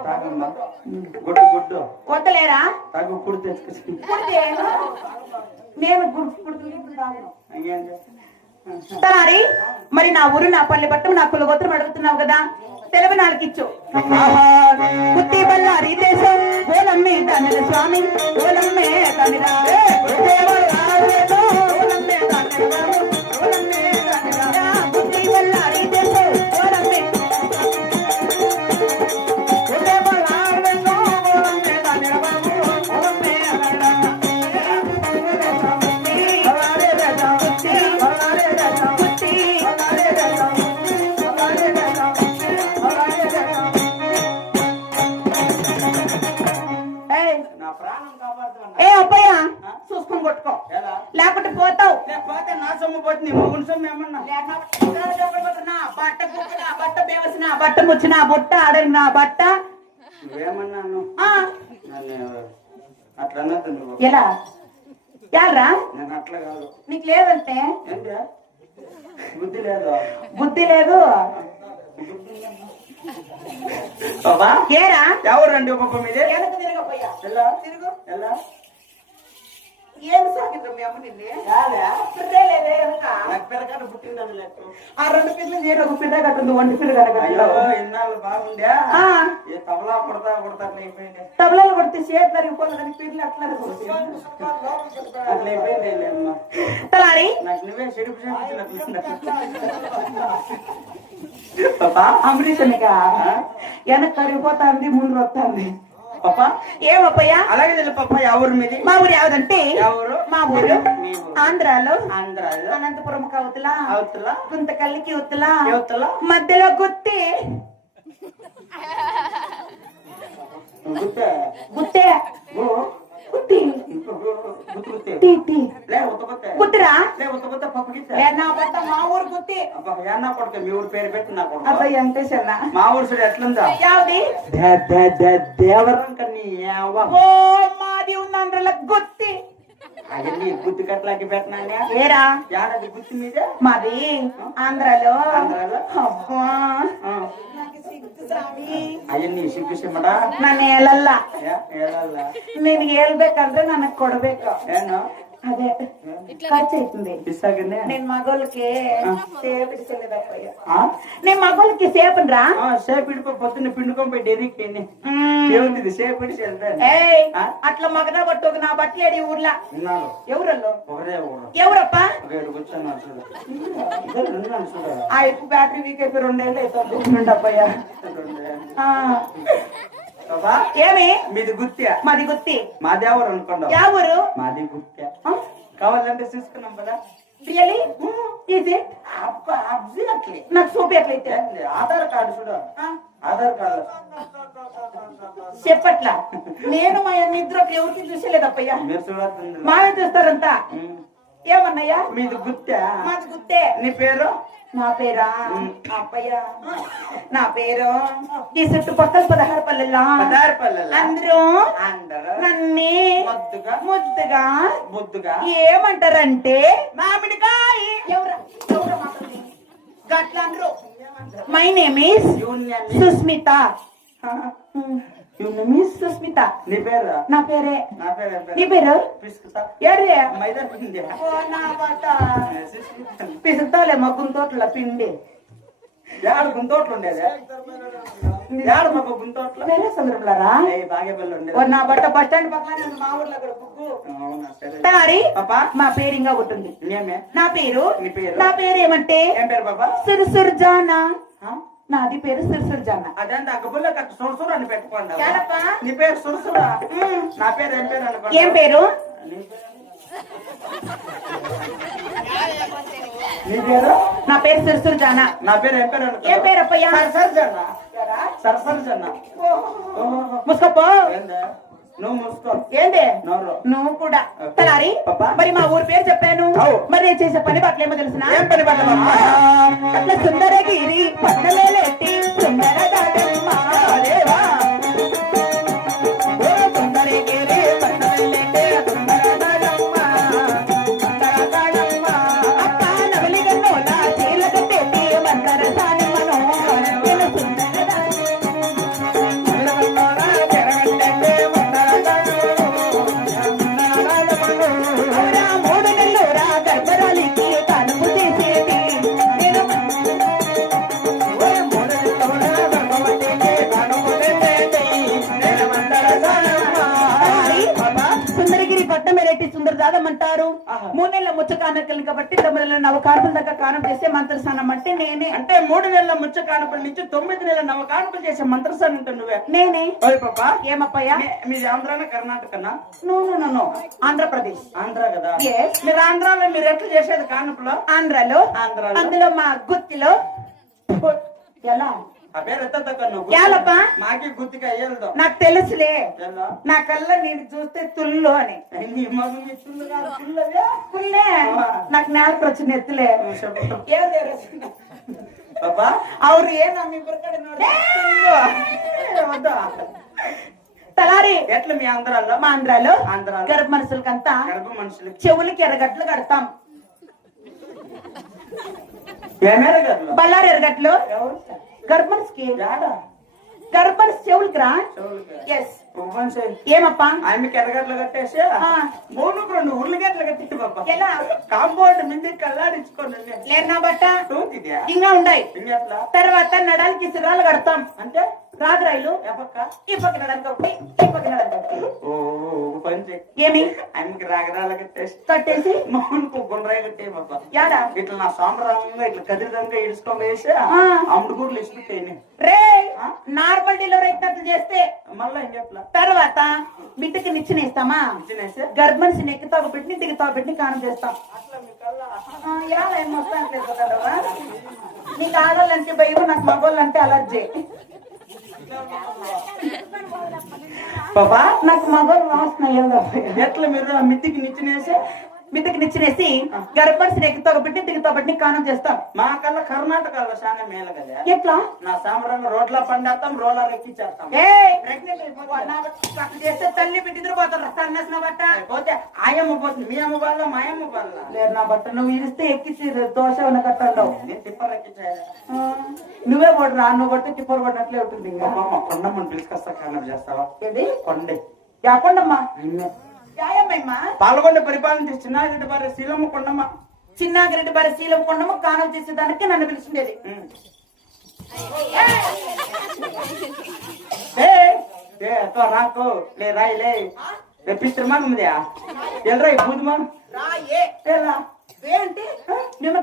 తాగమ్మా. గుడ్డు గుడ్డు. వద్దలేరా తాగు కుడి తెచ్చుకొచ్చి పుడితే నేను గుర్తు పుడుతుంది ఇంకేంటి? తలారి మరి నా ఊరు నా పల్లె పట్టం నా కుల గోత్రం అడుగుతున్నావు కదా? తెలుగు నాలుగిచ్చు పుట్టి బల్లారి దేశం తమిళ స్వామి తమిళ. ఎలా లేకుంటే పోతావు. పోతే నా సొమ్ము పోతుంది మొగుడు సొమ్ము ఏమన్నా? బట్ట కుట్టిన బట్ట బేవసిన బట్ట ముచ్చిన బొట్ట అడిగిన బట్ట. నువ్వేమన్నాను? అట్లా నువ్వు. ఎలా? ఎల్రా? నేను అట్లా కాదు. నీకు లేదంటే? బుద్ధి లేదు. బుద్ధి లేదు. ఏరా? పాప మీదే? తిరగపోయా ఎలా తిరుగు. ఎలా ఏం మీ అమ్మ నిన్ను? పిల్లకాడ పుట్టిందని ఆ రెండు పిల్లలు నేను ఒక పిల్ల కట్టుంది ఒంటి పిల్ల అయ్యో కట్టు ఇన్నాళ్ళు బాగుండే. ఏ తబలా కొడతా కొడతా అట్లా అయిపోయింది. తబలాలు కొడితే చేతులు అరిగిపోతుందని పిల్లలు అట్లా అట్లా అయిపోయింది లేమ్మా. తలారి? నాకు నువ్వే చెడుపు పాపా. అమరీషనిగా వెనక కరిగిపోతుంది ముందు వస్తుంది పాపా. ఏమప్పయ్యా అలాగే తెలుసు పాప ఎవరు మీది? మా ఊరు యావదంటే ఎవరు మా ఊరు మీ ఊరు. ఆంధ్రాలో. ఆంధ్రాలో. అనంతపురం కవతల. అవతల? గుంతకల్లికి ఉత్తల యువతల మధ్యలో గుత్తి. గుత్తే? గుత్తే. ఓ. లే, నా భర్త మా ఊరు అబ్బా కొడుకు మీ ఊరు పేరు పెట్టి. నా కొడుకు అబ్బాయి వెంకటేశ్వర మా ఊరు సైడ్ ఎట్లుందా దేవరం కన్నీ మాది ఉంది ఆంధ్రలో గుత్తి. అవన్నీ గుత్తి కట్టలు అడ్డు పెట్టినా ఏరా ఏడాది గుత్తి మీద మాది ఆంధ్రాలో ఆంధ్రాలో అబ్బా అవన్నీ ಸಿಗ್ಗು ಸಿಮ್ಮಡ ನಾನು ಹೇಳಲ್ಲ ಹೇಳಲ್ಲ ನಿನಗೆ ಹೇಳ್ಬೇಕಂದ್ರೆ ನನಗ್ ಕೊಡ್ಬೇಕು ಏನು అదే. ఖర్చు అవుతుంది. నేను మగోళ్ళకి సేపు ఇచ్చలేదప్పయ్య ఆ? నేను మగోళ్ళకి సేపను రా. ఆ, సేపు ఇడిపో పొద్దున్న పిండుకొని పోయి డైరీకి ఏముంది సేపు ఇడిచి? అట్లా మగన బట్టు ఒక నా బట్టలు ఏడి ఊర్లా? ఎవరల్లో ఎవరప్ప? ఆ ఎక్కువ బ్యాటరీ వీక్ అయిపోయి రెండేళ్ళు అవుతుంది. అప్పయ్య ఆ, బాబా ఏమి? మీది గుత్తి. మాది గుత్తి. మాది ఎవరు అనుకున్నావు? యా ఊరు మాది గుత్తి. కావాలంటే చూసుకున్నాం కదా. రియలీ ఈజ్ ఇట్ అబ్జెక్ట్లీ నాకు చూపి ఎట్లయితే ఆధార్ కార్డు చూడు. ఆధార్ కార్డు. చెప్పట్లా. నేను మా నిద్ర ఎవరికి చూసలేదప్పయ్యా. మీరు చూడొద్దు మావే చూస్తారంతా ఏమన్నయ్యా? మీది గుత్తి. మాది గుత్తే. నీ పేరు? నా పేరా? అప్పయ్య? నా పేరు? ఈ చుట్టుపక్కల పదహారు పల్లెలా? పదారు పల్లెల? అందరూ అందరూ నన్ను ముద్దుగా ముద్దుగా ముద్దుగా ఏమంటారంటే మామిడికాయ. ఎవరు? ఎవరు మాట్లాడింది? గట్ల అందరూ. My name is Susmita. Union Susmita నీ పేరు నా పేరే నా పేరు నీ పేరు ఏడే మైదా పిండి ఓ నా బట్ట పిసుకుతావులే మగ్గుం తోటల పిండి యాడ గుంతోట్లు ఉండేది యాడ మాకు గుంతోట్లు వేరే సందర్భంలారా ఏయ్, బాగేపల్లి ఓ ఉండేది నా బట్ట బస్ స్టాండ్ పక్కన మా ఊర్లో కూడా బుక్కు సరే తారి మా పేరు ఇంకా ఉంటుంది నా పేరు నీ పేరు? ఏమంటే ఏం పేరు పాపా సురుసుర్జానా ఆ? నాది పేరు సురుసుర్జానా అదంటే అక్కబుల్ల కట్ట సురసురు అని పెట్టుకోండి. ఏడప్పా? నీ పేరు సురసురా నా పేరు ఏం పేరు అనుకోండి ఏం పేరు? నీ పేరు? నీ పేరు నా పేరు సురుసుర్జానా నా పేరు ఏం పేరు అనుకో ఏం పేరు అప్పయ్యా? సరసర్జన్న సరసర్జన్న ముసుకోపో. ఏందే? నువ్వు మూసుకో ఏంది? నోరు నువ్వు కూడా. తలారి. మరి మా ఊరి పేరు చెప్పాను. మరి నేను చేసే పని బట్టలు ఏమో తెలిసిన? ఏం పని పట్టదమ్మా అట్లా సుందరగిరి పట్టలేటి సుందర. దేవా దాదమంటారు ఆహా. మూడు నెలల ముచ్చ కానుకలు కాబట్టి తొమ్మిది నెలల నవ కానుకల దాకా కానం చేసే మంత్రస్థానం అంటే నేనే. అంటే మూడు నెలల ముచ్చ కానుకల నుంచి తొమ్మిది నెలల నవ కానుకలు చేసే మంత్రసాన్ని అంటే నువ్వే. నేనే. పాపా. ఏమప్పయ్యా? మీది ఆంధ్రానా కర్ణాటకనా? No no no Andhra Pradesh. Andhra కదా. మీరు ఆంధ్రాలో మీరు ఎట్లా చేసేది కానుకలో? ఆంధ్రాలో. ఆంధ్రాలో. అందులో మా గుత్తిలో. ఎలా? మాకి గుర్తుగా నాకు తెలుసులే. నా కళ్ళ నేను చూస్తే తుల్లు అని. నాకు నేల వచ్చిన ఎత్తులే. తలారి. ఎట్లా మీ ఆంధ్రాలో? మా ఆంధ్రాలో ఆంధ్రాలో. గర్భ మనుషులకంతా గర్భ మనుషులు చెవులకి ఎర్రగట్లు కడతాం. ఏం ఎర్రగట్లు బల్లారు ఎర్రగట్లు ఎవరు గర్భ మనిషికి యాడ గర్భ మనిషి చెవులకి రా. ఎస్ ఏమప్పా? ఆమెకి ఎర్రగడ్డలు కట్టేసి. మూడు రెండు ఉర్లగడ్డలు కట్టి పాప ఎలా? కాంపౌండ్ మింది కల్లాడించుకోండి లేరు నా బట్ట. ఇంకా ఉండాయి. తర్వాత నడాలకి సిరాలు కడతాం. అంటే? రాగరాయిలు ఎపక్క ఈ పక్క ఒకటి ఈ పక్క ఒకటి. ఏమి? కట్టేసి మౌన్కు గుండ్రాయి కట్టే యాడా? ఇట్లా నా సాంబ్రంగా ఇట్లా కదిరిదంగా ఇడుచుకొని వేసి ఆ. అమ్ముడు కూడా లిస్ట్ పెట్టేయని. రే నార్మల్ డెలివరీ అయినట్లు చేస్తే మళ్ళా తర్వాత బిడ్డకి నిచ్చిన ఇస్తామా ఇచ్చినేసి గర్భమనిషిని ఎక్కుతావు పెట్టి దిగుతావు పెట్టి కానం చేస్తాం. ఎలా ఏం? నీకు ఆడోళ్ళంటే భయం నాకు మగోళ్ళంటే అలర్జీ. పాపా నాకు మగోళ్ళు వాసన ఎట్లా మీరు ఆ మిద్దికి నిచ్చినేసి ఎక్కుతావు పెట్టి దిగుతావు పెట్టి కానం చేస్తాం. మా కల్లా కర్ణాటకలో చాలా మేలు కదా? ఎట్లా? నా సాంబ్రంగా రోడ్ల పండేస్తాం రోలర్ ఎక్కిచ్చేస్తాం. చేస్తే తల్లి ఇద్దరు పోతారు సన్నసిన బట్ట. పోతే ఆయమ్మ పోతుంది మీ అమ్మ వాళ్ళ మా అమ్మ వాళ్ళ లేదు నా బట్ట నువ్వు ఇరిస్తే ఎక్కించి దోశ ఉన్న కట్టండవు. నేను తిప్పర్ ఎక్కించాలి నువ్వే పడరా నువ్వు పడితే తిప్పలు పడినట్లే ఉంటుంది ఇంకా. కొండమ్మని పిలుచుకొస్తా కారణం చేస్తావా? ఏది? కొండే. యాకొండమ్మా యాయమ్మా పాల్గొండ పరిపాలన చేసి చిన్న భార్య శీలమ్మ కొండమ్మ. చిన్నాగిరెడ్డి బారి శీలం కొండము కానం చేసేదానికి నన్ను పిలిచిండేది. రాకు లే రాయి లే. ఎల్రా ఈ మేము నువ్వేమైనా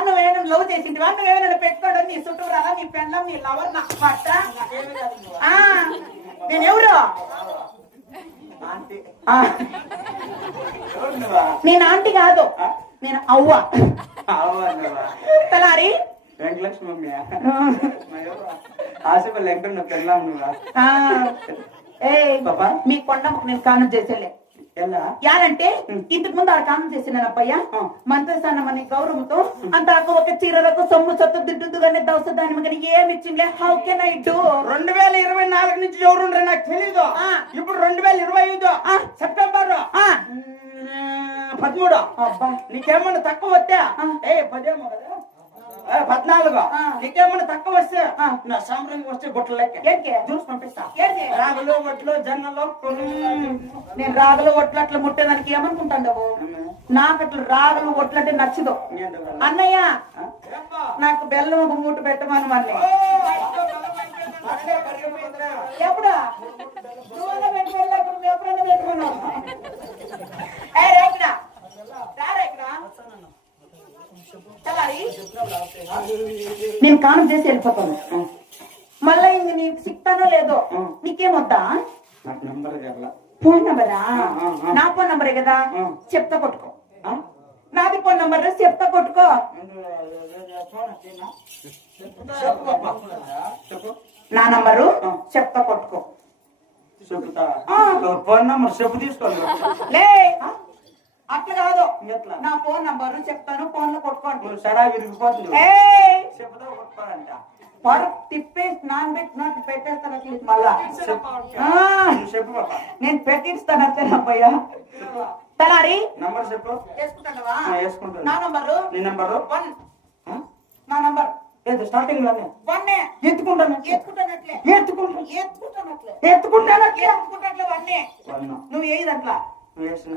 నువ్వేమైనా లవ్ చేసింటివా? నువ్వేమైనా పెట్టుకోండి నీ నీ నీ లవర్ నా పట్ట ఆ, నేనెవరు ఆంటీ ఆ, ఎవరు నువ్వా నేను ఆంటీ కాదు. నేను అవ్వ. తలారి. ఆసిపల్లి వెంకన్న పెళ్ళాం నువ్వా ఆ, ఏయ్ పాపా? మీ కొండమ్మకు నేను కానం చేసేలే. ఎలా? యాదంటే ఇంతకు ముందు ఆ కానం చేసిన అప్పయ్య. మంత్రస్థానం అనే గౌరవంతో అంతాక ఒక చీరలకు సొమ్ము సొత్తు దిడ్డుదు కానీ దవస దాని కానీ ఏమి ఇచ్చిండే హౌ కెన్ ఐ డూ రెండు వేల ఇరవై నాలుగు నుంచి ఎవరు నాకు తెలీదు. ఇప్పుడు రెండు వేల ఇరవై ఐదు. సెప్టెంబర్. పదమూడు. అబ్బా. నీకేమన్నా తక్కువ వస్తే? ఏ పదేమో కదా. పద్నాలుగు ఆ. నీకేమన్నా తక్కువ వస్తే. నా సాంబ్రంగా వస్తే గుట్టలు లెక్క? జ్యూస్ పంపిస్తా? రాగులు వడ్లు జొన్నలు. నేను రాగలు ఒట్లట్లు ముట్టేదానికి ఏమనుకుంటాండవు నాకు అట్లా రాగలు ఒట్లంటే నచ్చదు? అన్నయ్య? నాకు బెల్లం ఒక మూట పెట్టమని మళ్ళీ అట్లే. ఎప్పుడా నేను కానం చేసి వెళ్ళిపోతాను మళ్ళా ఇంక నీకు సిక్తానో లేదో. నీకేమొద్దా ఫోన్ నంబరా. నా ఫోన్ నంబరే కదా. చెప్తా కొట్టుకో? నాది ఫోన్ నంబర్ చెప్తా కొట్టుకో నా నంబరు. చెప్తా కొట్టుకో. ఫోన్ నంబర్ చెప్పు తీసుకోండి లే అట్లా కాదు? నా ఫోన్ నంబర్ చెప్తాను ఫోన్లో కొట్టుకోండి. నువ్వు సడా విరిగిపోతుంది. తిప్పేసి నాన్ పెట్టి నాకు పెట్టేస్తాను అట్లా మళ్ళా. చెప్పు పాపా. నేను పెట్టిస్తాను అంతే అబ్బయ్యా తలారి? నంబర్ చెప్పు. వేసుకుంటావా? ఆ, వేసుకుంటాను. నా నంబరు? నీ నంబరు? వన్? నా నంబర్? ఏది స్టార్టింగ్లోనే? వన్నే. ఎత్తుకుంటాను. ఎత్తుకుంటానట్లే ఎత్తుకుంటాను. ఎత్తుకుంటానట్లే ఎత్తుకుంటానట్లే ఎత్తుకుంటానట్లే వన్నే వన్. నువ్వు ఏదంట్లా నువ్వు వేసిన.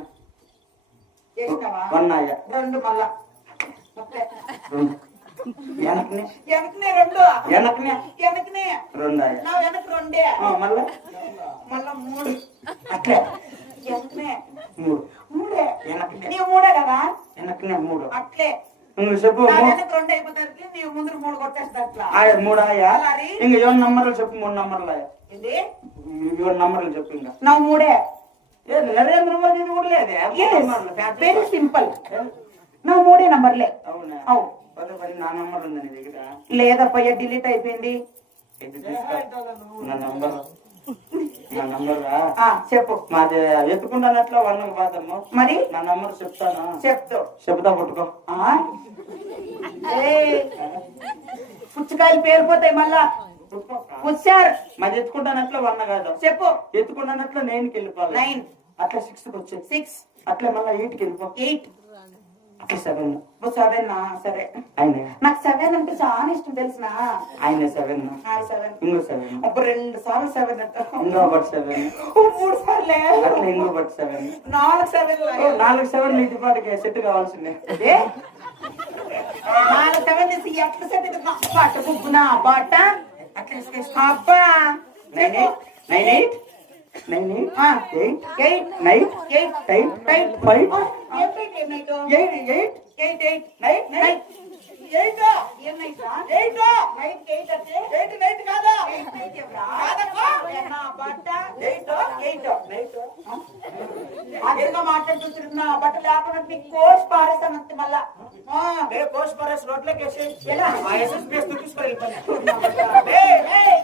రెండు మళ్ళా. వెనకనే. వెనకనే రెండు. వెనకనే. వెనకనే. రెండు నా వెనక రెండే. ఆ, మళ్ళా? మళ్ళా మూడు. అట్లే? వెనకనే. మూడు. మూడే. వెనకనే. నీవు మూడే కదా? వెనకనే మూడు. అట్లే. ఇంక చెప్పు నా రెండు అయిపోతారు నీవు ముందు మూడు కొట్టేస్తా అట్లా మూడు ఆయా. ఇంక ఏడు నంబర్లు చెప్పు మూడు నంబర్లు ఆయా. ఏడు నంబర్లు చెప్పు ఇంకా. నా మూడే. ఏ నరేంద్ర మోదీ. వెరీ సింపుల్ నా మూడే నంబర్లే. అవునా? అవు. పది పది నా నంబర్ ఉంది నీ దగ్గర? లేదప్పయ్య డిలీట్ అయిపోయింది? ఇది తీసుకో. నా నంబర్. నా నంబర్? ఆ చెప్పు. మాది ఎత్తుకుంటానట్లు వన్నకు బాధము మరి? నా నంబర్ చెప్తాను? చెప్తూ. చెప్తా పుట్టుకో. ఆ? ఏయ్, పుచ్చకాయలు పేరిపోతాయి మళ్ళా. పుచ్చారు మాది ఎత్తుకుంటానట్లు వన్న కాదు. చెప్పు. ఎత్తుకున్నట్లు నైన్కి వెళ్ళిపోవాలి నైన్ అట్లా సిక్స్కి వచ్చేది సిక్స్ అట్లే మళ్ళీ ఎయిట్కి వెళ్ళిపో. ఎయిట్ అట్లా సెవెన్ సెవెన్ సరే. ఆయన నాకు సెవెన్ అంటే చాలా ఇష్టం తెలిసిన? ఆయన సెవెన్ సెవెన్ ఇంకో సెవెన్ ఒక రెండు సార్లు సెవెన్ ఇంకో ఒకటి సెవెన్ మూడు సార్లే. అట్లా ఇంకో ఒకటి సెవెన్ నాలుగు సెవెన్ నాలుగు సెవెన్ నీటి పాటికి సెట్ కావాల్సిందే? నాలుగు సెవెన్ చేసి ఎట్లా సెట్ బట్ట బుబ్బునా? బట్ట అట్లా అబ్బా nine eight nine eight nine eight ఆ. Eight eight nine eight eight eight five eight eight eight eight eight eight nine nine eight ఏం అటు లేకుండా మీకు కోర్స్ పారేస్తాను అంతే మళ్ళా కోర్స్ పారేసి రోడ్లోకి వేసి ఎస్ఎస్పీ చూపించుకోవాలి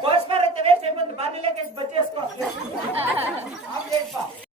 కోర్స్ పారేస్తే వేసి ఇబ్బంది బాగా బస్ చేసుకో.